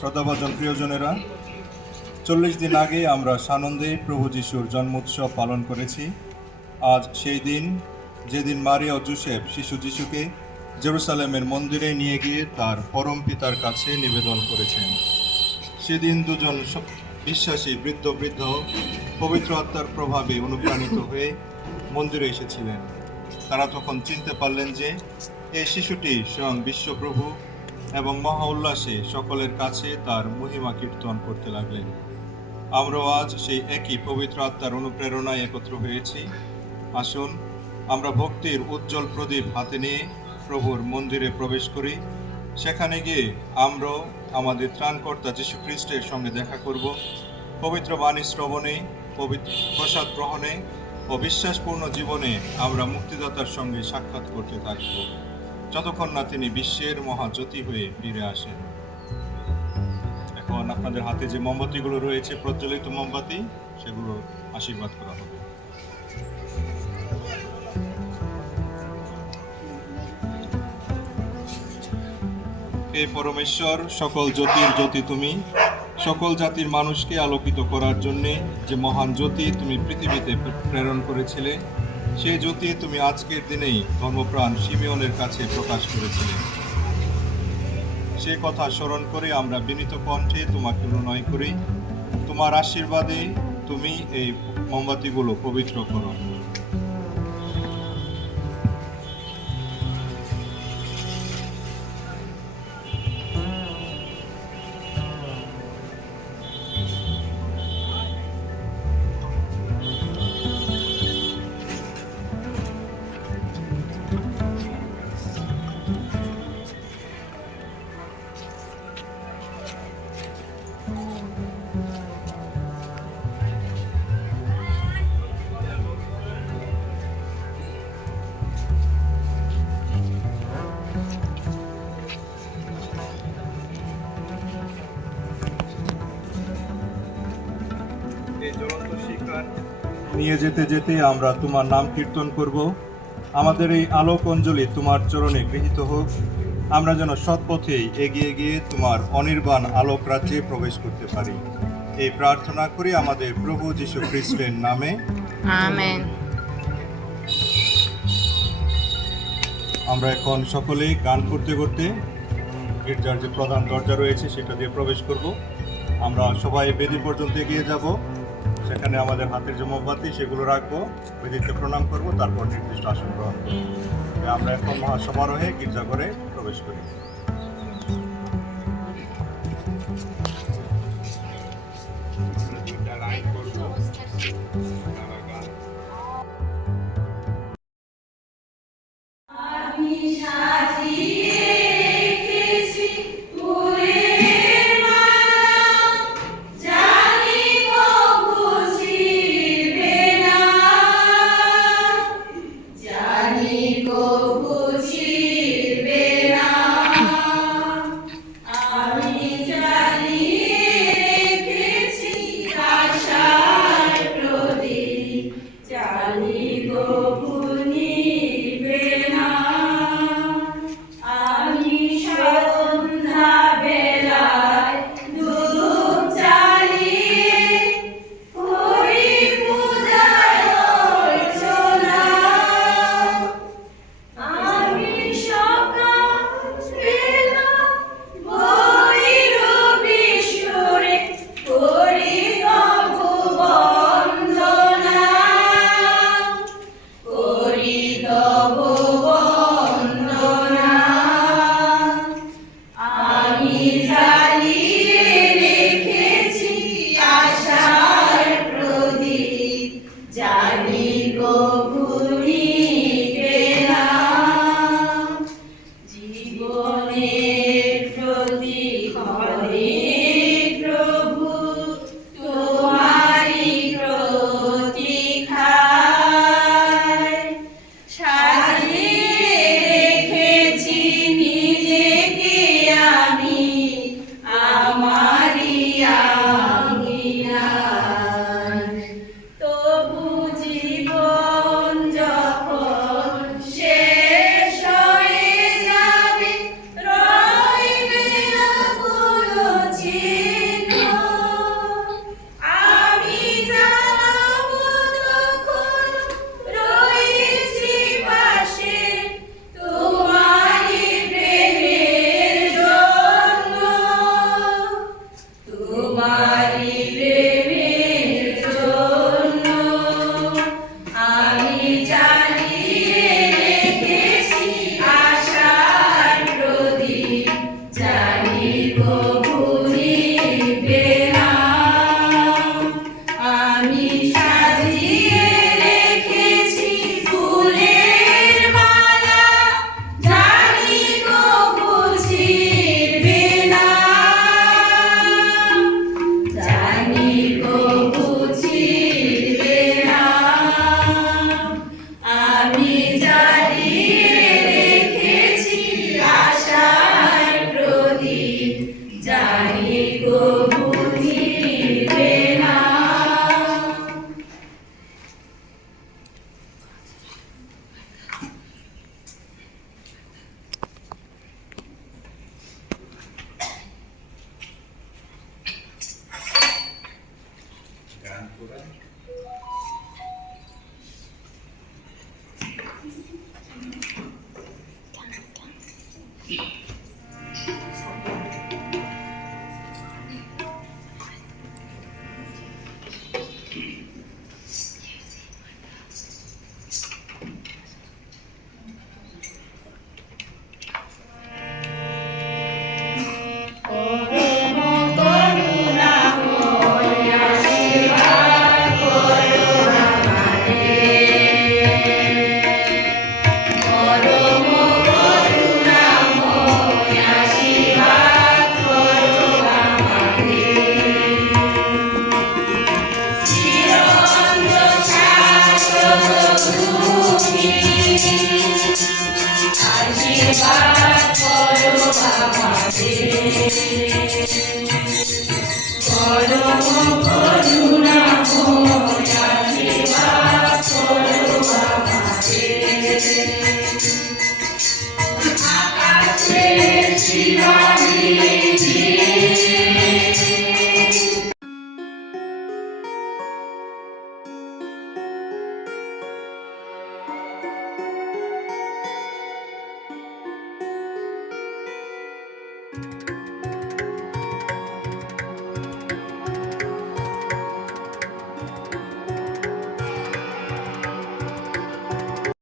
শ্রদ্ধাভাজন প্রিয়জনেরা, 40 দিন আগে আমরা সানন্দে প্রভু যিশুর জন্মোৎসব পালন করেছি। আজ সেই দিন যেদিন মারিয়া ও জোসেফ শিশু যিশুকে জেরুসালেমের মন্দিরে নিয়ে গিয়ে তার পরম পিতার কাছে নিবেদন করেছেন। সেদিন দুজন বিশ্বাসী বৃদ্ধ পবিত্র আত্মার প্রভাবে অনুপ্রাণিত হয়ে মন্দিরে এসেছিলেন। তারা তখন চিনতে পারলেন যে এই শিশুটি স্বয়ং বিশ্বপ্রভু এবং মহা উল্লাসে সকলের কাছে তার মহিমা কীর্তন করতে লাগলেন। আমরাও আজ সেই একই পবিত্র আত্মার অনুপ্রেরণায় একত্র হয়েছি। আসুন আমরা ভক্তির উজ্জ্বল প্রদীপ হাতে নিয়ে প্রভুর মন্দিরে প্রবেশ করি। সেখানে গিয়ে আমরাও আমাদের ত্রাণকর্তা যীশু খ্রিস্টের সঙ্গে দেখা করব। পবিত্র বাণী শ্রবণে, পবিত্র প্রসাদ গ্রহণে ও বিশ্বাসপূর্ণ জীবনে আমরা মুক্তিদাতার সঙ্গে সাক্ষাৎ করতে থাকব, যতক্ষণ না তিনি বিশ্বের মহাজ্যোতি হয়ে ফিরে আসেন। এখন আপনাদের হাতে যে মোমবাতিগুলো রয়েছে, প্রজ্বলিত মোমবাতি, সেগুলো আশীর্বাদ করা হবে। হে পরমেশ্বর, সকল জ্যোতির জ্যোতি তুমি, সকল জাতির মানুষকে আলোকিত করার জন্যে যে মহান জ্যোতি তুমি পৃথিবীতে প্রেরণ করেছিলে, সেই জ্যোতি তুমি আজকের দিনেই ধর্মপ্রাণ শিমিয়নের কাছে প্রকাশ করেছিলে। সে কথা স্মরণ করে আমরা বিনীত কণ্ঠে তোমাকে অনুনয় করি, তোমার আশীর্বাদে তুমি এই মোমবাতিগুলো পবিত্র করো। এই জ্বলন্ত শিখার নিয়ে যেতে যেতে আমরা তোমার নাম কীর্তন করব। আমাদের এই আলোক অঞ্জলি তোমার চরণে গৃহীত হোক। আমরা যেন সৎপথে এগিয়ে গিয়ে তোমার অনির্বাণ আলোক রাজ্যে প্রবেশ করতে পারি। এই প্রার্থনা করি আমাদের প্রভু যীশু খ্রিস্টের নামে, আমেন। আমরা এখন সকলেই গান করতে করতে গির্জার যে প্রধান দরজা রয়েছে সেটা দিয়ে প্রবেশ করব। আমরা সবাই বেদি পর্যন্ত এগিয়ে যাব। সেখানে আমাদের হাতের যে মোমবাতি সেগুলো রাখবো, বেদিতে প্রণাম করব, তারপর নির্দিষ্ট আসন গ্রহণ করব। আমরা এখন মহাসমারোহে গির্জাঘরে প্রবেশ করি। জানি গো ভুলিবে না আমি সাজিয়ে রেখেছি ফুলের মালা জানি গো বুঝিবে না জানি গো বুঝিবে না আমি জ্বালিয়ে রেখেছি আশার প্রদীপ জানি গো